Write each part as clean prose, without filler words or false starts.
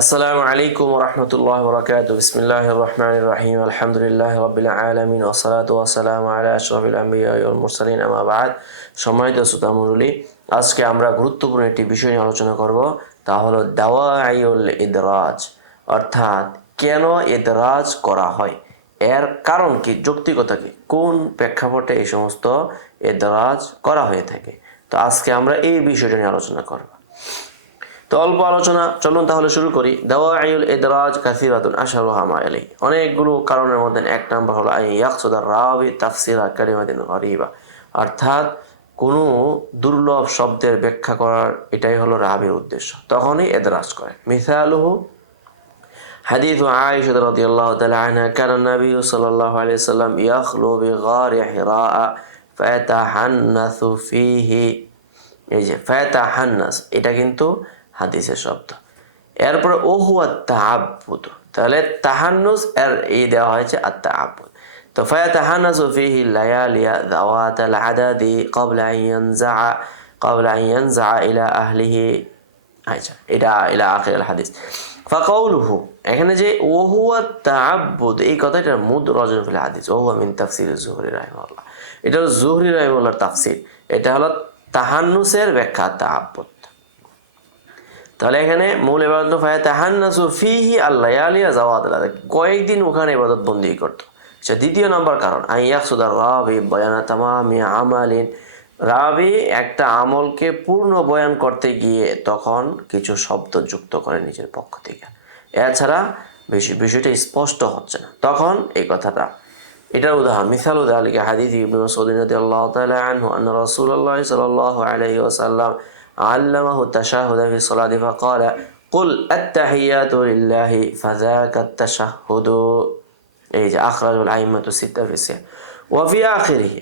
আসসালামু আলাইকুম রহমতুল্লাহ বরকাত বিসমিল্লাহির রহমানির রহিম আলহামদুলিল্লাহ রাব্বিল আলামিন ওয়াসসালাতু ওয়াসসালামু আলা আশরাফিল আমবিয়া ওয়াল মুরসালিন আম্মা বা'দ। সম্মানিত শ্রোতা মণ্ডলী, আজকে আমরা গুরুত্বপূর্ণ একটি বিষয় নিয়ে আলোচনা করব, তা হলো দাওয়াইউল ইদরাজ, অর্থাৎ কেন ইদরাজ করা হয়, এর কারণ কি, যৌক্তিকতা কি, কোন প্রেক্ষাপটে এই সমস্ত ইদরাজ করা হয়ে থাকে। তো আজকে আমরা এই বিষয়টা নিয়ে আলোচনা করব। তো অল্প আলোচনা, চলুন তাহলে শুরু করি। দাওয়াইউল ইদরাজ কাসীরাতুন আশহারুহা মা ইয়ালি। অনেকগুলো কারণের মধ্যে এক নাম্বার হলো আই ইয়াকসুদার রাবি তাফসিরা কালিমাতিন গরীবা, অর্থাৎ কোনো দুর্লভ শব্দের ব্যাখ্যা করার এটাই হলো রাবির উদ্দেশ্য, তখনই ইদরাজ করে। মিসালুহু حديث عائشة رضي الله تعالى عنها كان النبي صلى الله عليه وسلم يخلو بغار حراء فيتحنث فيه। এই যে ফায়াতাহান্নাস, এটা কিন্তু হাদিসের শব্দ। এরপরে ওহুয়া তাআব্বুদ, তাহলে তাহান্নুস এর এই দেওয়া হয়েছে আত-তাআব্বুদ। তো ফায়াতাহান্নাসু ফিহি লায়ালিয়া যাওয়াতাল আদাদি ক্বাবলা আন ইয়ানজা ইলা আহলিহি। আচ্ছা, এটা ইলা আখির হাদিস। ফাকাউলুহু, এখানে যে ওহুয়া তাআব্বুদ, এই কথাটা মুদরাজুন ফিল হাদিস, ওহুয়া মিন তাফসির যুহরি রাহিমাহুল্লাহ। এটা হলো যুহরি রাহিমাহুল্লাহর তাফসির, এটা হলো তাহান্নুসের ব্যাখ্যা তাআব্বুদ। তাহলে এখানে মূল ইবাদত ফায়াতাহান্নাসু ফিহি আল-লায়ালিয়া যাওয়াতুল আদাদ, কয়েকদিন ওখানে ইবাদত বন্দি করত। আচ্ছা, দ্বিতীয় নম্বর কারণ আন ইয়াকসুদার রাবি বয়ানা তামামি আমালিন, রাবি একটা আমলকে পূর্ণ বয়ান করতে গিয়ে তখন কিছু শব্দ যুক্ত করে নিজের পক্ষ থেকে, এছাড়া বিষয়টা স্পষ্ট হচ্ছে না, তখন এই কথাটা। এটার উদাহরণ মিসাল যালিকা হাদিস ইবনে মাসউদ রাদিয়াল্লাহু তাআলা আনহু আন্না রাসূলুল্লাহ সাল্লাল্লাহু আলাইহি ওয়াসাল্লাম আল্লামাহু তাশাহুদ ফি সালাতি ফাকালা কুল আত-তাহিয়াতু লিল্লাহি ফাযাকা আত-তাশাহুদু। এই যে আখরাজুল আইম্মাতু সিত্তা ফি সিহহ ওয়া ফি আখিরিহি,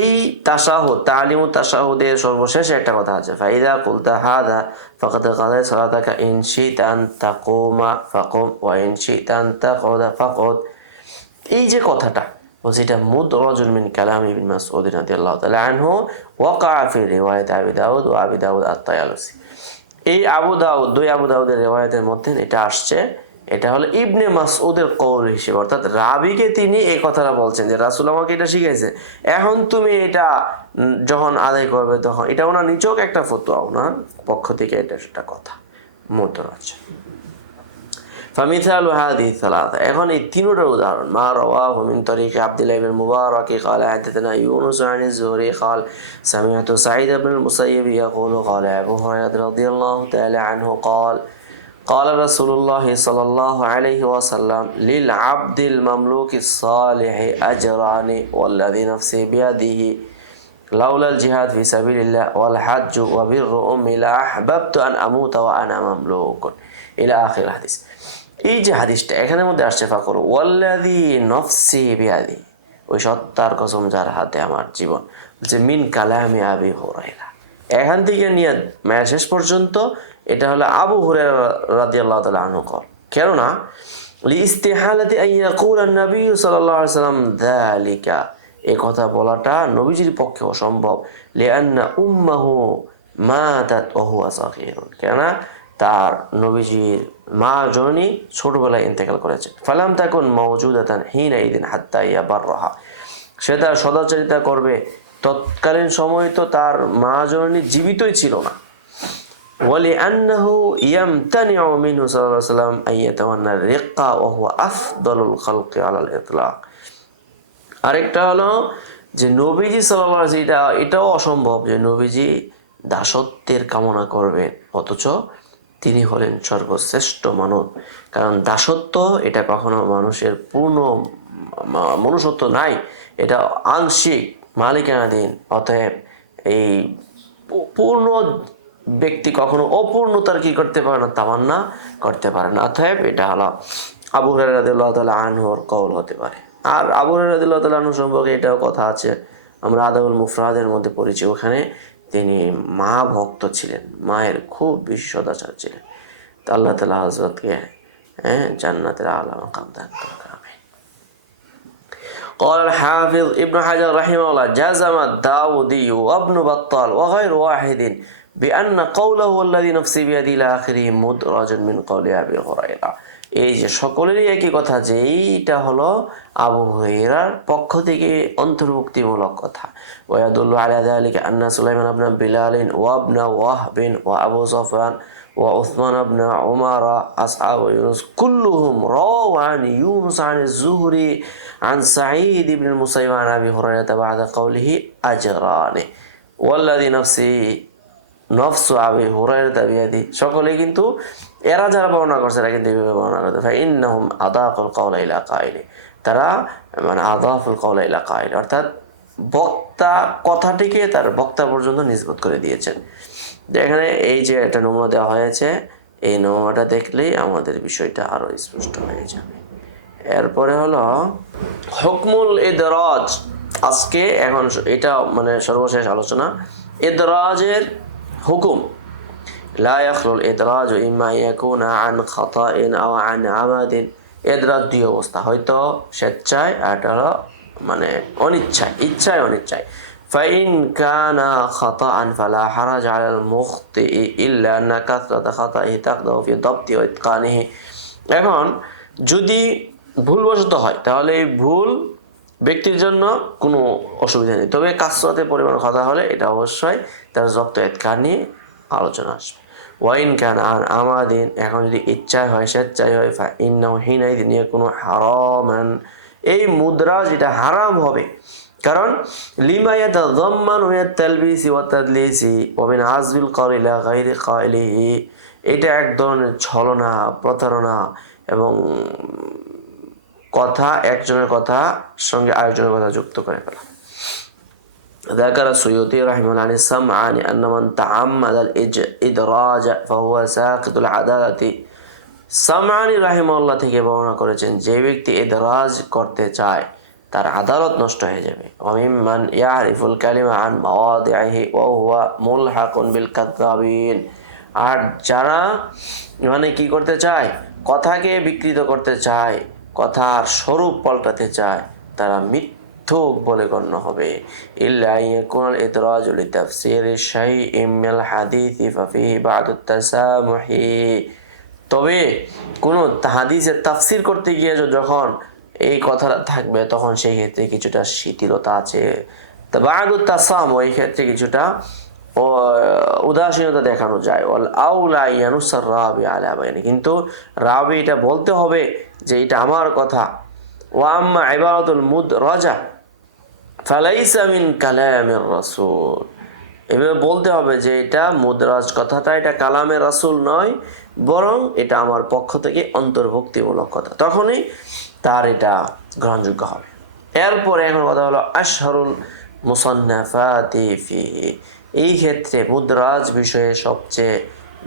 এই তাশাহুদ তালিমু তাশাহুদের সর্বশেষে একটা কথা আছে, ফাইদা কুলতা হাদা ফাকাদ কাযা সালাতাকা ইন শিতা আন তাকুমা ফাকুম ওয়া ইন শিতা আন তাকুদা ফাকুদ। এই যে কথাটা বলছে, এটা মুদরাজুন মিন কালাম ইবনে মাসউদ রাদিয়াল্লাহু তাআলা আনহু ওয়াকা ফি রিওয়ায়াত আবি দাউদ ওয়া আবি দাউদ আত-তায়ালুসি। এই আবু দাউদের রিওয়ায়াতের মধ্যে এটা আসছে, এটা হলো ইবনে মাসউদের কওল হিসেবে, অর্থাৎ রাবিকে তিনি এই কথাটা বলছেন যে রাসূল আমাকে এটা শিখাইছে, এখন তুমি এটা যখন আদায় করবে তখন এটা ওনার নিচক একটা ফতোয়া, ওনার পক্ষ থেকে এটা একটা কথা মুদরাজ। فمثال هذه الثلاثة، এখন এই তিনটার উদাহরণ মা রাওয়াহু মিন তরিক আব্দুল্লাহ ইবনে মুবারক قال حدثنا يونس عن الزهري قال سمعت سعيد بن المسيب يقول قال أبو هريرة رضي الله تعالى عنه قال قال رسول الله صلى الله عليه وسلم للعبد المملوك الصالح أجران والذي نفسي بيده لولا الجهاد في سبيل الله والحج وبر أمي لأحببت أن أموت وأنا مملوك إلى آخر الحديث। এই যে হাদিসটা এখানের মধ্যে আসছে, ফাকর ওয়াল্লাযী নফসি বিয়াদি, ওই সত্তার কসম যার হাতে আমার জীবন, বলছে মিন কালামি আবি হুরায়রা, এখান থেকে নিয়ে শেষ পর্যন্ত এটা হলো আবু হুরায়রা রাদিয়াল্লাহু তাআলা আনহু কল। কেননা লিইস্তিহালাতি আন ইয়াকুল আন-নবী সাল্লাল্লাহু আলাইহি ওয়াসাল্লাম যালিকা, এই কথা বলাটা নবীজির পক্ষে অসম্ভব। লিআন্না উম্মাহু মাতাত ওয়া হুয়া সাগীরুন, কেননা তার নবীজির মা জননী ছোটবেলায় ইন্তেকাল করেছে। ফালাম তাকুন মাওজুদাতান হিনা ইদিন হাত্তা ইয়াবাররাহা, সে তার সদাচরিতা করবে, তৎকালীন সময় তো তার মা জননী জীবিতই ছিল না। ওয়ালি আন্নাহু ইয়ামতানিউ মিনহু সাল্লাল্লাহু আলাইহি ওয়াসাল্লাম আন ইয়াতাওয়ান্না রিক্কা ওয়া হুয়া আফদালুল খালকি আলাল ইতলাক। আরেকটা হলো যে নবীজি সাল্লাল্লাহু আলাইহি ওয়াসাল্লাম, এটাও অসম্ভব যে নবীজি দাসত্বের কামনা করবেন, অথচ তিনি হলেন সর্বশ্রেষ্ঠ মানব। কারণ দাসত্ব এটা কখনো মানুষের পূর্ণ মনুষ্যত্ব নাই, এটা আংশিক মালিকানাধীন। অতএব এই পূর্ণ ব্যক্তি কখনো অপূর্ণতার কি করতে পারে না, তামান্না করতে পারে না। অতএব এটা হলো আবু হুরায়রা রাদিয়াল্লাহু তাআলা আনহুর কওল হতে পারে। আর আবু হুরায়রা রাদিয়াল্লাহু তাআলা আনহু সম্পর্কে এটাও কথা আছে, আমরা আদাবুল মুফরাদের মধ্যে পড়েছি, ওখানে তিনি মা ভক্ত ছিলেন, মায়ের খুব বেশি সদাচার ছিলেন। তো আল্লাহ তাআলা হযরতকে জান্নাতের আলা মাকাম দান করুন, আমিন। قال الحافظ ابن حجر رحمه الله جزم الداودي وابن بطال وغير واحد বিআন্না কাওলাহু আল্লাযী নাফসি বিয়াদিহি ইলা আখিরিহি মুদরাজুন মিন কাওলি আবি হুরায়রা। এই যে সকলেরই একই কথা যে এইটা হলো আবু হুরায়রার পক্ষ থেকে অন্তর্ভুক্তিমূলক কথা। ওয়ায়াদুল্লু আলা যালিকা আন্না সুলাইমান ইবনে বিলাল ওয়া ইবনে ওয়াহব ওয়া আবু সুফয়ান ওয়া উসমান ইবনে উমার আসহাবু ইউনুস কুল্লুহুম রাওয়া আন ইউনুস আন আয-যুহরি আন সাঈদ ইবনে মুসাইয়্যিব আন আবি হুরায়রা বা'দা কাওলিহি আজরানি ওয়াল্লাযী নফসু আবি হুরায়রা বিয়াদি। সকলেই কিন্তু এরা যারা বর্ণনা করছে এরা কিন্তু এইভাবে বর্ণনা করতে ফাইন্নাহুম আদাফুল কাওলা ইলা কাইলি, তারা মানে আদাফুল কাওলা ইলা কাইলি অর্থাৎ বক্তা কথাটিকে তার বক্তা পর্যন্ত নিসবত করে দিয়েছেন। এখানে এই যে একটা নমুনা দেওয়া হয়েছে, এই নমুনাটা দেখলেই আমাদের বিষয়টা আরো স্পষ্ট হয়ে যাবে। এরপরে হলো হুকমুল ইদরাজ। আজকে এখন এটা মানে সর্বশেষ আলোচনা ইদরাজের হুকুম। লা ইয়াখলুল ইদরাজু ইম্মা ইয়াকুনা আন খাতাইন আও আন আমাদিন। ইদরাজ দুই অবস্থা, হয়তো স্বেচ্ছায় আর এটা হলো মানে অনিচ্ছায়, ইচ্ছায় অনিচ্ছায়। ফাইন কানা খাতাআন ফালা হারাজ আলাল মুখতিই ইল্লা আন্না কাসরাতা খাতাইহি তাকদাহু ফি দাবতি ওয়া ইতকানিহি। এখন যদি ভুলবশত হয় তাহলে এই ভুল ব্যক্তির জন্য কোনো অসুবিধা নেই, তবে কাসরাতের পরিমাণ কথা হলে এটা অবশ্যই তার জব্ত ইতকান নিয়ে আলোচনা আসবে। ওয়াইন কান আন আমাদিন, এখন যদি ইচ্ছায় হয় স্বেচ্ছায় হয় ফাইন্নাহু হিনাইযিন ইয়াকুনু হারামান, এই মুদ্রা যেটা হারাম হবে, কারণ লিমা ইয়াতাযাম্মানু মিনাত তালবিসি ওয়া তাদলিসি ওয়া মিন আযবিল কাওলি ইলা গায়রি কাইলিহি। এটা এক ধরনের ছলনা, প্রতারণা এবং কথা একজনের কথা সঙ্গে আরেকজনের কথা যুক্ত করে ফেলা। ذكر السيوطي رحمه الله عن السمعان أن من تعمد الإدراج فهو ساقط العدالة। সামআনি রাহিমাহুল্লাহ থেকে বর্ণনা করেছেন যে ব্যক্তি ইদরাজ করতে চায় তার আদালত নষ্ট হয়ে যাবে। ওমিম্মান ইয়ারিফুল কালিমা আন মাওয়াদিহি ওয়া হুয়া মুলহাকুন বিল কাযাবিন। আর যারা মানে কি করতে চায়, কথাকে বিকৃত করতে চায়, কথার স্বরূপ পাল্টাতে চায়, তারা মিথ্যুক বলে গণ্য হবে। ইল্লা ইয়াকুনাল ইদরাজু লিতাফসিরি শাইইন মিনাল হাদিসি ফাফিহি বা'দুত তাসামুহি। তবে কোনো হাদিসের তাফসির করতে গিয়ে যখন এই কথাটা থাকবে তখন সেই ক্ষেত্রে কিছুটা শিথিলতা আছে। বা'দুত তাসামু, এই ক্ষেত্রে কিছুটা উদাসীনতা দেখানো যায়। ওয়াল আউলা ইয়ানুসার রাবি আলা বাইনি, কিন্তু রাবি এটা বলতে হবে যে এটা আমার কথা। ওয়া আম্মা ইবারাতুল মুদরাজা ফালাইসা মিন কালামির রাসূল, এভাবে বলতে হবে যে এটা মুদরাজ কথাটা এটা কালামের রাসূল নয়, বরং এটা আমার পক্ষ থেকে অন্তর্ভুক্তিমূলক কথা, তখনই তার এটা গ্রহণযোগ্য হবে। এরপরে এখন কথা হলো আশহারুল মুসান্নাফাতি ফিহি। এই ক্ষেত্রে মুদরাজ বিষয়ে সবচেয়ে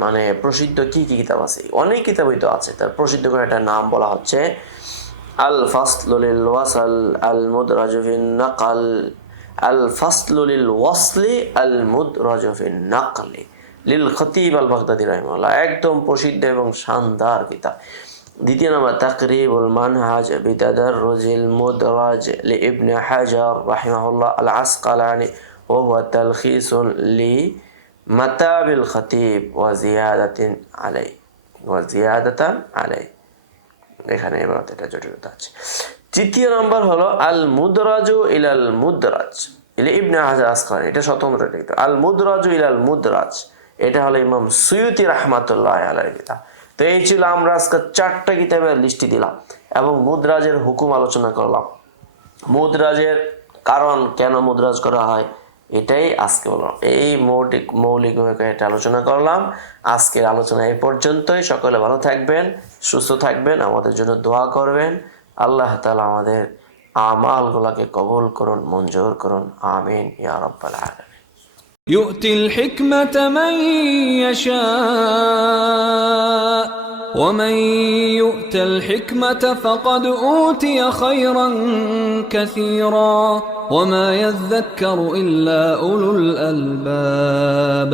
মানে প্রসিদ্ধ কি কি কিতাব আছে? অনেক কিতাবই তো আছে, তার প্রসিদ্ধ করে একটা নাম বলা হচ্ছে আল ফাসলু লিল ওয়াসল আল মুদরাজু ফিন নাকল, আল ফাসলু লিল ওয়াসলি আল মুদরাজু ফিন নাকলি লিল খতিব আল বাগদাদি রাহিমাহুল্লাহ। একদম প্রসিদ্ধ এবং শানদার কিতাব। দ্বিতীয় নম্বর তাকরিবুল মানহাজ বিতাদাররুজিল মুদরাজ লি ইবনে হাজার রাহিমাহুল্লাহ আল আসকালানি ওয়া হুয়া তালখিসুন লি মাতাবিল খতিব ওয়া জিয়াদাতান আলাই। এখানে এবার এটা জটিলতা আছে। তৃতীয় নম্বর হলো আল মুদরাজু ইলাল মুদরাজ ইলা ইবনে হাজার আসকালানি, এটা স্বতন্ত্র কিতাব। আল মুদরাজু ইলাল মুদরাজ, এটা হলো ইমাম সুয়ুতি রাহমাতুল্লাহ আলাইহি কিতাব। তো এই ছিল আমরা আজকে 4টা কিতাবের লিস্টি দিলাম এবং মুদরাজের হুকুম আলোচনা করলাম। মুদরাজের কারণ, কেন মুদরাজ করা হয়, এটাই আজকে বললাম। এই মৌলিকভাবে এটা আলোচনা করলাম। আজকের আলোচনা এই পর্যন্তই। সকলে ভালো থাকবেন, সুস্থ থাকবেন, আমাদের জন্য দোয়া করবেন। আল্লাহ তাআলা আমাদের আমালগুলোকে কবুল করুন, মঞ্জুর করুন। আমিন ইয়া রাব্বাল আলামিন। يؤتي الحكمة من يشاء ومن يؤت الحكمة فقد أوتي خيرا كثيرا وما يذكر إلا أولو الألباب.